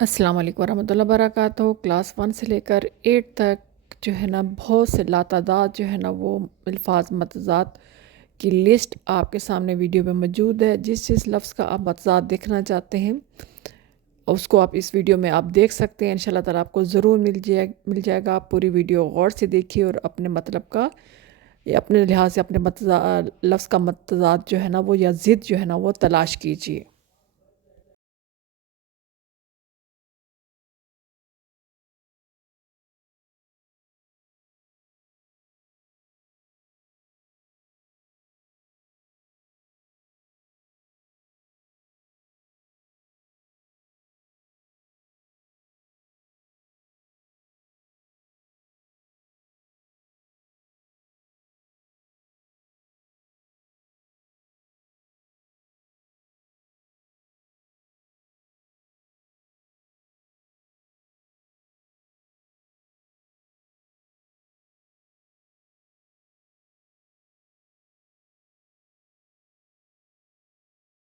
अस्सलाम वालेकुम वरहमतुल्लाहि वबरकातुहू। क्लास 1 से लेकर 8 तक जो है ना बहुत से लातादाद जो है ना वो अल्फाज मतज़ात की लिस्ट आपके सामने वीडियो में मौजूद है। जिस लफ्ज़ का आप मतज़ात देखना चाहते हैं उसको आप इस वीडियो में आप देख सकते हैं। इंशाल्लाह ताला आपको ज़रूर मिल जाएगा। आप पूरी वीडियो गौर से देखिए और अपने मतलब का या अपने लिहाज से अपने लफ्ज़ का मतज़ात जो है ना वो या ज़िद जो है ना वो तलाश कीजिए।